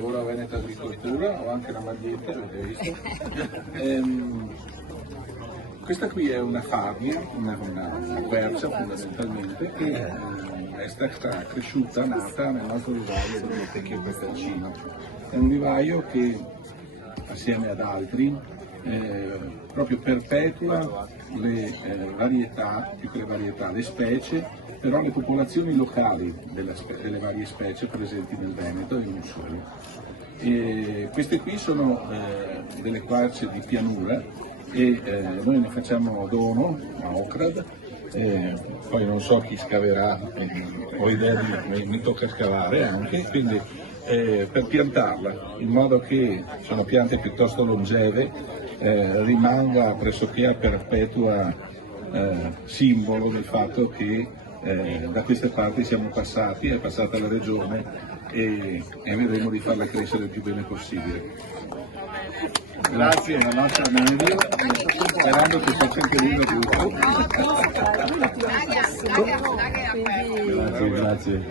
lavoro a Veneto Agricoltura, ho anche la maglietta, avete visto. Questa qui è una farnia, una quercia fondamentalmente, che è stata cresciuta, nata nel nostro vivaio del Tecchio Castelcino. È un vivaio che, assieme ad altri, proprio perpetua le varietà, più che le varietà, le specie, però le popolazioni locali delle varie specie presenti nel Veneto e non solo. Queste qui sono delle querce di pianura e noi ne facciamo dono a Ocrad, poi non so chi scaverà, ho idea mi tocca scavare anche, quindi per piantarla in modo che sono piante piuttosto longeve, rimanga pressoché a perpetua simbolo del fatto che da queste parti siamo passati, è passata la regione e vedremo di farla crescere il più bene possibile. Grazie, la nostra meglio, sperando che faccia anche lui giusto. Grazie.